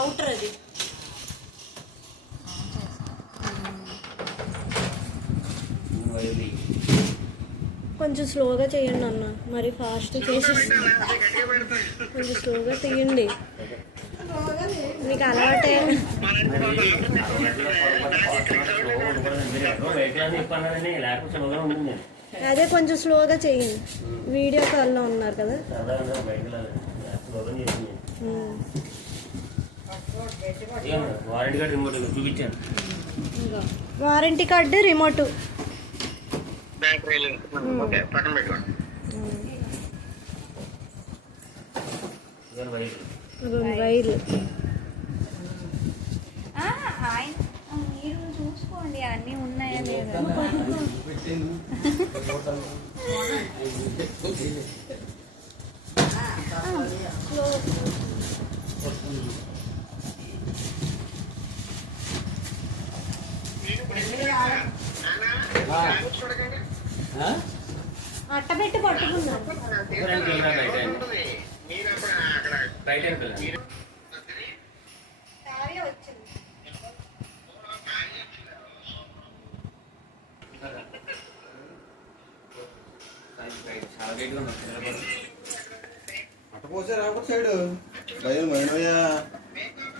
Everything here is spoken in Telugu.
అవుటర్ అది. కొంచెం స్లోగా చేయండి అన్న, మరి ఫాస్ట్ చేసి కొంచెం స్లోగా తీయండి, మీకు అలవాటే. అదే కొంచెం స్లోగా చేయండి, వీడియో కాల్లో ఉన్నారు కదా. వారంటీ కార్డు, రిమోట్, వైర్లు. మీరు చూసుకోండి అన్నీ ఉన్నాయా లేదా. అట్టబెట్టి పట్టుకున్నాను. అట్ట పోసారు సైడ్ భయం మైనయ్యా.